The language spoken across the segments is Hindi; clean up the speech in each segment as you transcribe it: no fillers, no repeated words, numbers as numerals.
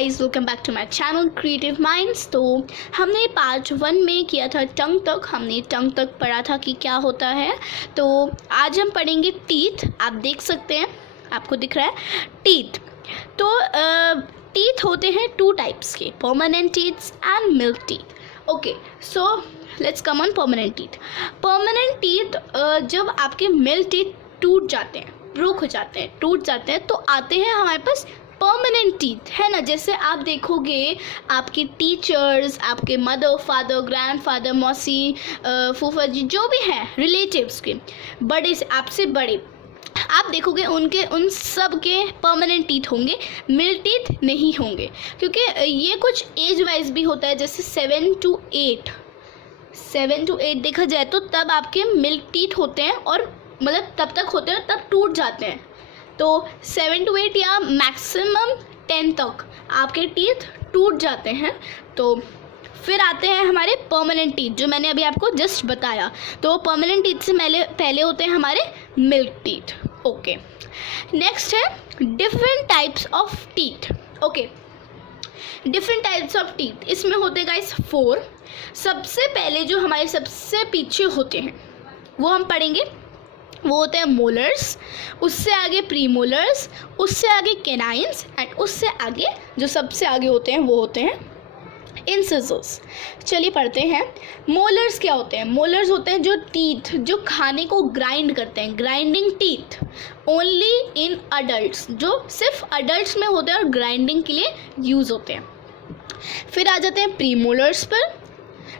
Guys, welcome back to my channel creative minds. तो हमने पार्ट 1 में किया था टंग तक। हमने टंग तक पढ़ा था कि क्या होता है। तो आज हम पढ़ेंगे टीथ। आप देख सकते हैं, आपको दिख रहा है टीथ। तो टीथ होते हैं 2 टाइप्स के, permanent teeths and milk teeth. Okay, so let's come on permanent teeth. Permanent teeth जब आपके मिल्क टीथ टूट जाते हैं, ब्रोक हो जाते हैं, टूट जाते हैं, तो आते हैं हमारे पास परमानेंट टीथ, है ना। जैसे आप देखोगे आपके टीचर्स, आपके मदर, फादर, ग्रैंडफादर, मौसी, फूफा जी, जो भी हैं रिलेटिव्स के बड़े से आपसे बड़े, आप देखोगे उनके उन सब के परमानेंट टीथ होंगे, मिल्क टीथ नहीं होंगे। क्योंकि ये कुछ एज वाइज भी होता है। जैसे 7 to 8 देखा जाए तो तब आपके मिल्क टीथ होते हैं, और मतलब तब तक होते हैं, तब टूट जाते हैं। तो 7 to 8 या मैक्सिमम 10 तक आपके टीथ टूट जाते हैं। तो फिर आते हैं हमारे परमानेंट टीथ, जो मैंने अभी आपको जस्ट बताया। तो परमानेंट टीथ से पहले होते हैं हमारे मिल्क टीथ। ओके, नेक्स्ट है different types of teeth. Okay, different types of teeth, इसमें होते गाइस 4। सबसे पहले जो हमारे सबसे पीछे होते हैं वो हम पढ़ेंगे, वो होते हैं मोलर्स, उससे आगे प्रीमोलर्स, उससे आगे कैनाइन्स, एंड उससे आगे जो सबसे आगे होते हैं वो होते हैं इंसिजर्स। चलिए पढ़ते हैं। मोलर्स क्या होते हैं? मोलर्स होते हैं जो टीथ जो खाने को ग्राइंड करते हैं, grinding teeth, only in adults, जो सिर्फ अडल्ट्स में होते हैं और ग्राइंडिंग के लिए यूज़ होते हैं। फिर आ जाते हैं प्रीमोलर्स पर,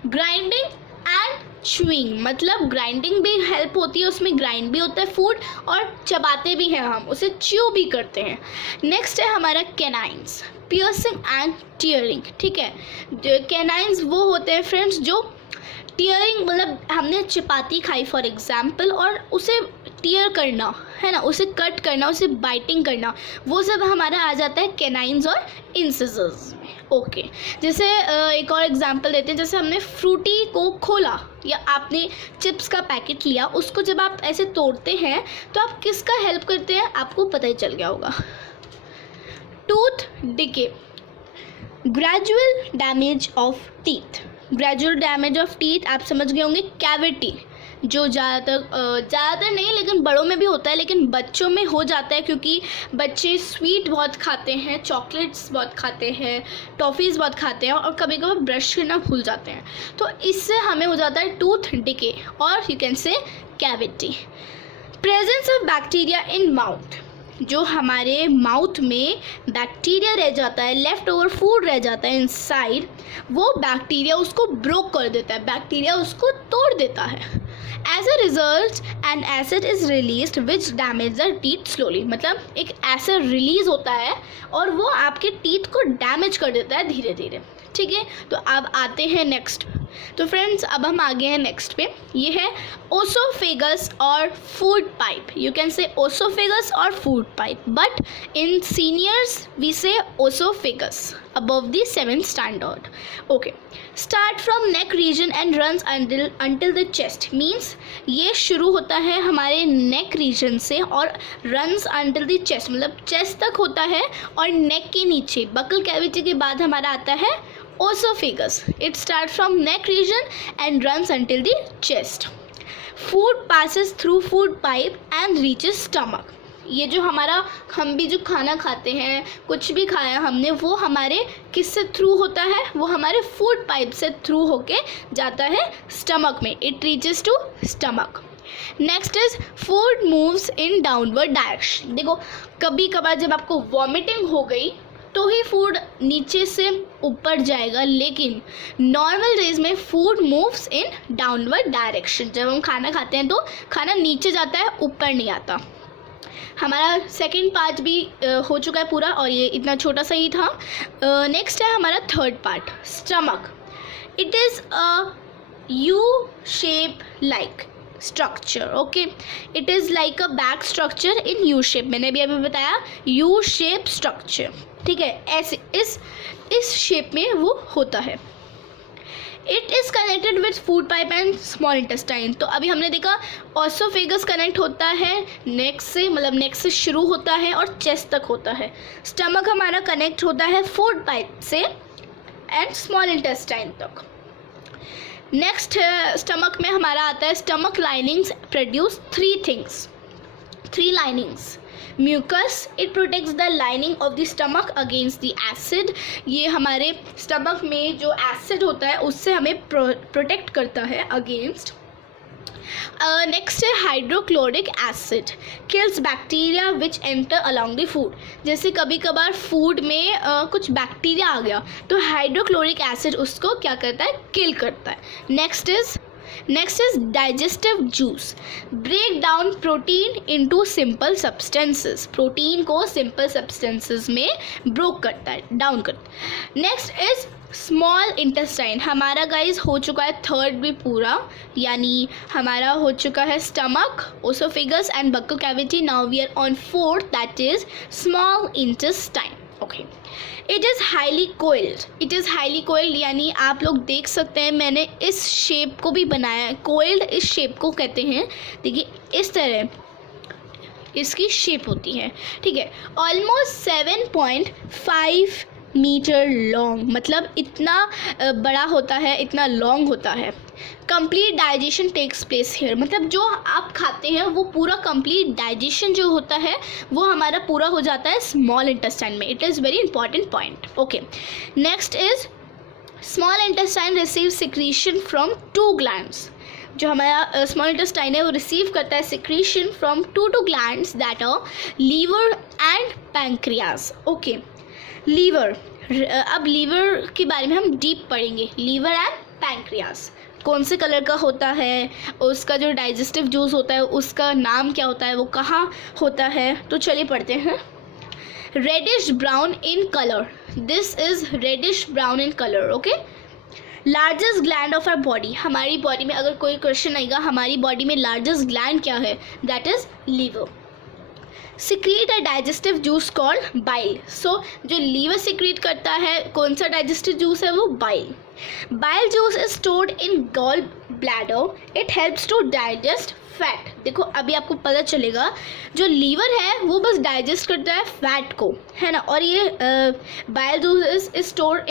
ग्राइंडिंग एंड च्यूइंग, मतलब ग्राइंडिंग भी हेल्प होती है, उसमें ग्राइंड भी होता है फूड, और चबाते भी हैं हम, उसे च्यू भी करते हैं। नेक्स्ट है हमारा कैनाइन्स, पियर्सिंग एंड टीयरिंग। ठीक है, कैनाइन्स वो होते हैं फ्रेंड्स जो टीयरिंग, मतलब हमने चपाती खाई फॉर एग्जाम्पल, और उसे टीयर करना, है ना, उसे कट करना, उसे बाइटिंग करना, वो सब हमारा आ जाता है कैनाइन्स और इंसिजर्स में। ओके, जैसे एक और एग्जांपल देते हैं। जैसे हमने फ्रूटी को खोला, या आपने चिप्स का पैकेट लिया, उसको जब आप ऐसे तोड़ते हैं तो आप किसका हेल्प करते हैं, आपको पता ही चल गया होगा, tooth decay, gradual damage of teeth. Gradual damage of teeth आप समझ गए होंगे, कैविटी, जो ज़्यादातर नहीं लेकिन बड़ों में भी होता है, लेकिन बच्चों में हो जाता है क्योंकि बच्चे स्वीट बहुत खाते हैं, चॉकलेट्स बहुत खाते हैं, टॉफ़ीज़ बहुत खाते हैं, और कभी कभी ब्रश करना भूल जाते हैं। तो इससे हमें हो जाता है टूथ डिके, और यू कैन से cavity. Presence of bacteria in mouth, जो हमारे माउथ में बैक्टीरिया रह जाता है, लेफ्ट ओवर फूड रह जाता है इनसाइड, वो बैक्टीरिया उसको ब्रोक कर देता है, बैक्टीरिया उसको तोड़ देता है। As a result an acid is release which damage the teeth slowly, मतलब एक एसिड रिलीज होता है और वो आपके टीथ को डैमेज कर देता है धीरे धीरे। ठीक है, तो अब आते हैं नेक्स्ट। तो फ्रेंड्स, अब हम आगे हैं नेक्स्ट पे, ये है ओसोफेगस और food pipe. You can say oesophagus और food pipe, but in seniors we say oesophagus above the 7th standard. Okay, start from neck region and runs until the chest, means ये शुरू होता है हमारे neck region से और runs until the chest, मतलब chest तक होता है, और neck के नीचे buccal cavity के बाद हमारा आता है oesophagus. It starts from neck region and runs until the chest. Food passes through food pipe and reaches stomach. ये जो हमारा, हम भी जो खाना खाते हैं, कुछ भी खाया हमने, वो हमारे किससे थ्रू होता है, वो हमारे फूड पाइप से थ्रू होके जाता है स्टमक में। It reaches to stomach. Next is food moves in downward direction. देखो, कभी कभार जब आपको वॉमिटिंग हो गई तो ही फूड नीचे से ऊपर जाएगा, लेकिन नॉर्मल डेज में food moves in downward direction. जब हम खाना खाते हैं तो खाना नीचे जाता है, ऊपर नहीं आता। हमारा सेकेंड पार्ट भी हो चुका है पूरा, और ये इतना छोटा सा ही था। नेक्स्ट है हमारा third part, stomach. It is a U shape like structure. Okay, it is like a back structure in U shape. मैंने भी अभी बताया यू शेप स्ट्रक्चर। ठीक है, ऐसे इस शेप में वो होता है। It is connected with food pipe and small intestine. तो अभी हमने देखा ऑसोफेगस कनेक्ट होता है नेक से, मतलब नेक से शुरू होता है और चेस्ट तक होता है। स्टमक हमारा कनेक्ट होता है फूड पाइप से एंड स्मॉल इंटेस्टाइन तक। नेक्स्ट स्टमक में हमारा आता है stomach linings produce three linings. Mucus, it protects the lining of the stomach against the acid. ये हमारे स्टमक में जो एसिड होता है उससे हमें प्रोटेक्ट करता है अगेंस्ट। नेक्स्ट है hydrochloric acid, kills bacteria which enter along the food. जैसे कभी कभार फूड में कुछ बैक्टीरिया आ गया तो हाइड्रोक्लोरिक एसिड उसको क्या करता है, किल करता है। Next is digestive juice, break down protein into simple substances. Protein को सिंपल सब्सटेंसेस में ब्रोक करता है, डाउन करता है। Next is small intestine. हमारा गाइज हो चुका है थर्ड भी पूरा, यानी हमारा हो चुका है stomach, oesophagus and buccal cavity. Now we are on fourth, that is small intestine. Okay, it is highly coiled, यानी आप लोग देख सकते हैं मैंने इस शेप को भी बनाया है। कोइल्ड इस शेप को कहते हैं। देखिए इस तरह इसकी शेप होती है, ठीक है। ऑलमोस्ट 7.5 मीटर लॉन्ग, मतलब इतना बड़ा होता है, इतना लॉन्ग होता है। Complete digestion takes place here, मतलब जो आप खाते हैं वो पूरा कंप्लीट डाइजेशन जो होता है वो हमारा पूरा हो जाता है स्मॉल इंटेस्टाइन में। It is very important point. Okay, next is small intestine receive secretion from 2 glands. जो हमारा स्मॉल इंटेस्टाइन है वो रिसीव करता है secretion from 2 glands that are liver and pancreas. Okay, liver, अब लीवर के बारे में हम डीप पढ़ेंगे। लीवर एंड पैंक्रियाज कौन से कलर का होता है, उसका जो डाइजेस्टिव जूस होता है उसका नाम क्या होता है, वो कहाँ होता है, तो चलिए पढ़ते हैं। Reddish brown in colour, this is reddish brown in colour. Okay, largest gland of our body, हमारी बॉडी में अगर कोई क्वेश्चन आएगा हमारी बॉडी में लार्जेस्ट ग्लैंड क्या है, that is liver. Secrete a digestive juice called bile. So जो लीवर सिक्रीट करता है कौन सा डाइजेस्टिव जूस है, वो bile. Bile juice is stored in gall bladder, it helps to digest fat. देखो अभी आपको पता चलेगा जो लीवर है वो बस डाइजेस्ट करता है फैट को, है ना, और ये बाइल जूस इज स्टोर्ड